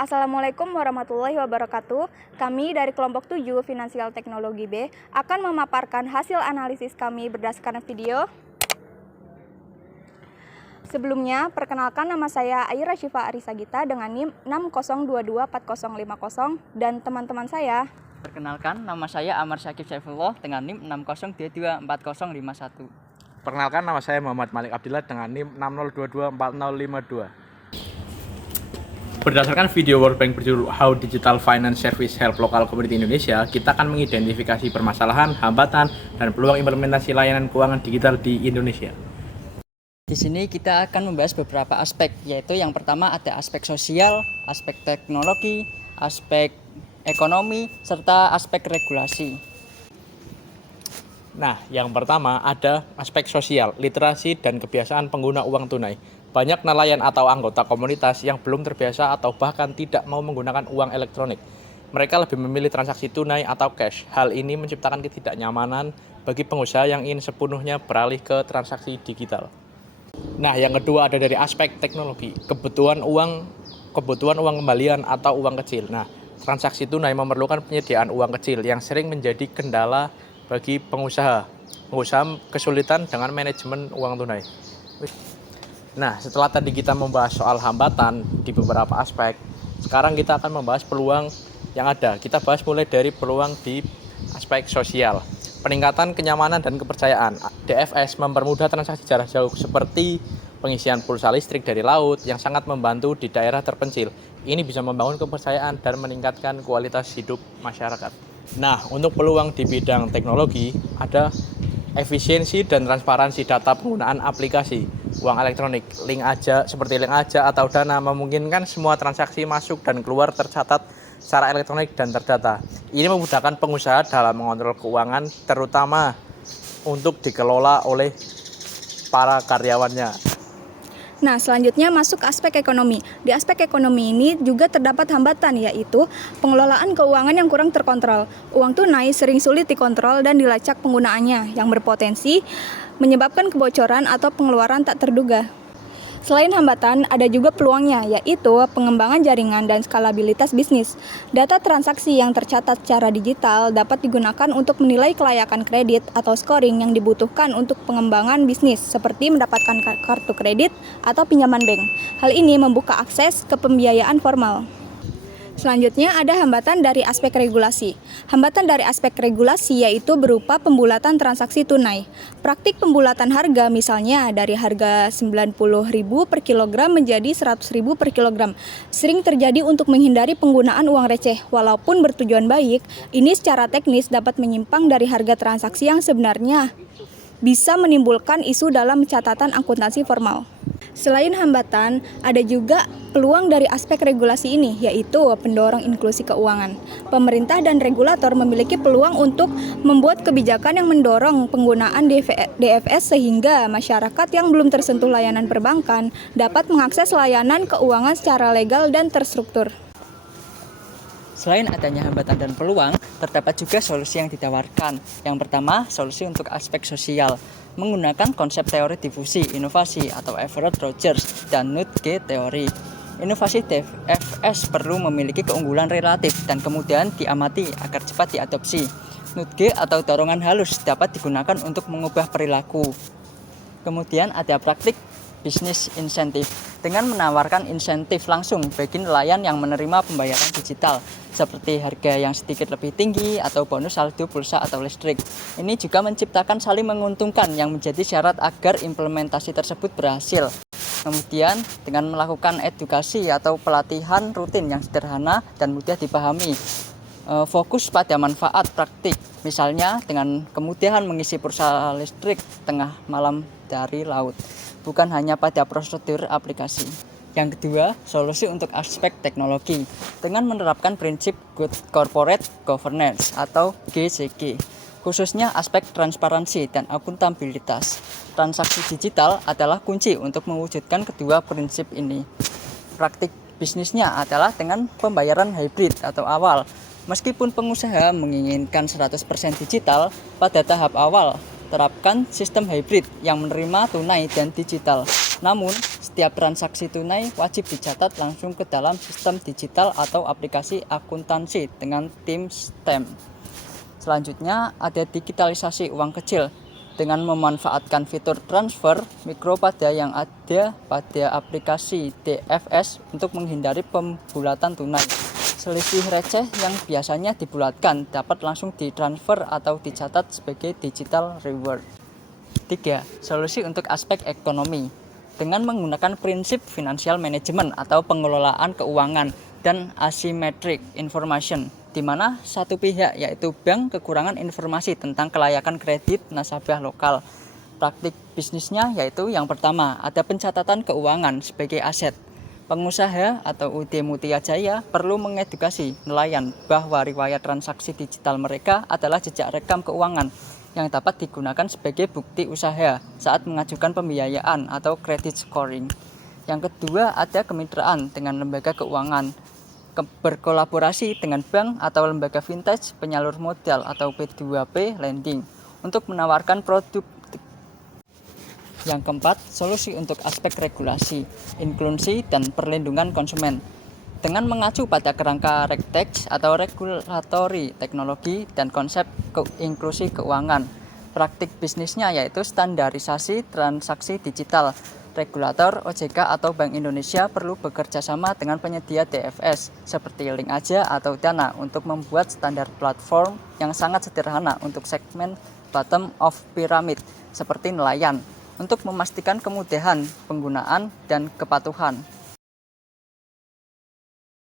Assalamualaikum warahmatullahi wabarakatuh. Kami dari kelompok 7 Finansial Teknologi B akan memaparkan hasil analisis kami berdasarkan video. Sebelumnya, perkenalkan nama saya Aira Syifa Arisagita dengan NIM 60224050 dan teman-teman saya. Perkenalkan, nama saya Amar Syakib Saifullah dengan NIM 60224051. Perkenalkan, nama saya Muhammad Malik Abdillah dengan NIM 60224052. Berdasarkan video World Bank berjudul How Digital Finance Service Help Local Community Indonesia, kita akan mengidentifikasi permasalahan, hambatan, dan peluang implementasi layanan keuangan digital di Indonesia. Di sini kita akan membahas beberapa aspek, yaitu yang pertama ada aspek sosial, aspek teknologi, aspek ekonomi, serta aspek regulasi. Nah, yang pertama ada aspek sosial, literasi dan kebiasaan pengguna uang tunai. Banyak nelayan atau anggota komunitas yang belum terbiasa atau bahkan tidak mau menggunakan uang elektronik. Mereka lebih memilih transaksi tunai atau cash. Hal ini menciptakan ketidaknyamanan bagi pengusaha yang ingin sepenuhnya beralih ke transaksi digital. Nah, yang kedua ada dari aspek teknologi, kebutuhan uang kembalian atau uang kecil. Nah, transaksi tunai memerlukan penyediaan uang kecil yang sering menjadi kendala bagi pengusaha. Pengusaha kesulitan dengan manajemen uang tunai. Nah, setelah tadi kita membahas soal hambatan di beberapa aspek, sekarang kita akan membahas peluang yang ada. Kita bahas mulai dari peluang di aspek sosial. Peningkatan kenyamanan dan kepercayaan. DFS mempermudah transaksi jarak jauh seperti pengisian pulsa listrik dari laut yang sangat membantu di daerah terpencil. Ini bisa membangun kepercayaan dan meningkatkan kualitas hidup masyarakat. Nah, untuk peluang di bidang teknologi ada efisiensi dan transparansi data penggunaan aplikasi uang elektronik, link aja atau Dana memungkinkan semua transaksi masuk dan keluar tercatat secara elektronik dan terdata. Ini memudahkan pengusaha dalam mengontrol keuangan, terutama untuk dikelola oleh para karyawannya. Nah, selanjutnya masuk ke aspek ekonomi. Di aspek ekonomi ini juga terdapat hambatan, yaitu pengelolaan keuangan yang kurang terkontrol. Uang tunai sering sulit dikontrol dan dilacak penggunaannya, yang berpotensi menyebabkan kebocoran atau pengeluaran tak terduga. Selain hambatan, ada juga peluangnya, yaitu pengembangan jaringan dan skalabilitas bisnis. Data transaksi yang tercatat secara digital dapat digunakan untuk menilai kelayakan kredit atau scoring yang dibutuhkan untuk pengembangan bisnis, seperti mendapatkan kartu kredit atau pinjaman bank. Hal ini membuka akses ke pembiayaan formal. Selanjutnya ada hambatan dari aspek regulasi. Hambatan dari aspek regulasi yaitu berupa pembulatan transaksi tunai. Praktik pembulatan harga misalnya dari harga 90.000 per kilogram menjadi 100.000 per kilogram sering terjadi untuk menghindari penggunaan uang receh. Walaupun bertujuan baik, ini secara teknis dapat menyimpang dari harga transaksi yang sebenarnya bisa menimbulkan isu dalam catatan akuntansi formal. Selain hambatan, ada juga peluang dari aspek regulasi ini, yaitu pendorong inklusi keuangan. Pemerintah dan regulator memiliki peluang untuk membuat kebijakan yang mendorong penggunaan DFS sehingga masyarakat yang belum tersentuh layanan perbankan dapat mengakses layanan keuangan secara legal dan terstruktur. Selain adanya hambatan dan peluang, terdapat juga solusi yang ditawarkan. Yang pertama, solusi untuk aspek sosial, menggunakan konsep teori difusi inovasi atau Everett Rogers dan Knut G. teori. Inovasi DFS perlu memiliki keunggulan relatif dan kemudian diamati agar cepat diadopsi. Knut G atau dorongan halus dapat digunakan untuk mengubah perilaku. Kemudian ada praktik bisnis insentif dengan menawarkan insentif langsung bagi nelayan yang menerima pembayaran digital seperti harga yang sedikit lebih tinggi atau bonus saldo pulsa atau listrik. Ini juga menciptakan saling menguntungkan yang menjadi syarat agar implementasi tersebut berhasil. Kemudian dengan melakukan edukasi atau pelatihan rutin yang sederhana dan mudah dipahami. Fokus pada manfaat praktik, misalnya dengan kemudahan mengisi pulsa listrik tengah malam dari laut, bukan hanya pada prosedur aplikasi. Yang kedua, solusi untuk aspek teknologi dengan menerapkan prinsip Good Corporate Governance atau GCG, khususnya aspek transparansi dan akuntabilitas. Transaksi digital adalah kunci untuk mewujudkan kedua prinsip ini. Praktik bisnisnya adalah dengan pembayaran hybrid atau awal. Meskipun pengusaha menginginkan 100% digital, pada tahap awal terapkan sistem hybrid yang menerima tunai dan digital. Namun, Setiap transaksi tunai wajib dicatat langsung ke dalam sistem digital atau aplikasi akuntansi dengan tim stamp. Selanjutnya ada digitalisasi uang kecil dengan memanfaatkan fitur transfer mikro yang ada pada aplikasi DFS untuk menghindari pembulatan tunai. Selisih receh yang biasanya dibulatkan dapat langsung ditransfer atau dicatat sebagai digital reward. 3. Solusi untuk aspek ekonomi dengan menggunakan prinsip financial management atau pengelolaan keuangan dan asymmetric information, di mana satu pihak yaitu bank kekurangan informasi tentang kelayakan kredit nasabah lokal. Praktik bisnisnya yaitu yang pertama, ada pencatatan keuangan sebagai aset. Pengusaha atau UD Mutia Jaya perlu mengedukasi nelayan bahwa riwayat transaksi digital mereka adalah jejak rekam keuangan yang dapat digunakan sebagai bukti usaha saat mengajukan pembiayaan atau credit scoring. Yang kedua, ada kemitraan dengan lembaga keuangan, berkolaborasi dengan bank atau lembaga vintage penyalur modal atau P2P lending untuk menawarkan produk. Yang keempat, solusi untuk aspek regulasi, inklusi, dan perlindungan konsumen. Dengan mengacu pada kerangka RegTech atau regulatory teknologi dan konsep inklusi keuangan. Praktik bisnisnya yaitu standarisasi transaksi digital. Regulator OJK atau Bank Indonesia perlu bekerja sama dengan penyedia DFS seperti Link Aja atau Dana untuk membuat standar platform yang sangat sederhana untuk segmen bottom of pyramid seperti nelayan, untuk memastikan kemudahan penggunaan dan kepatuhan.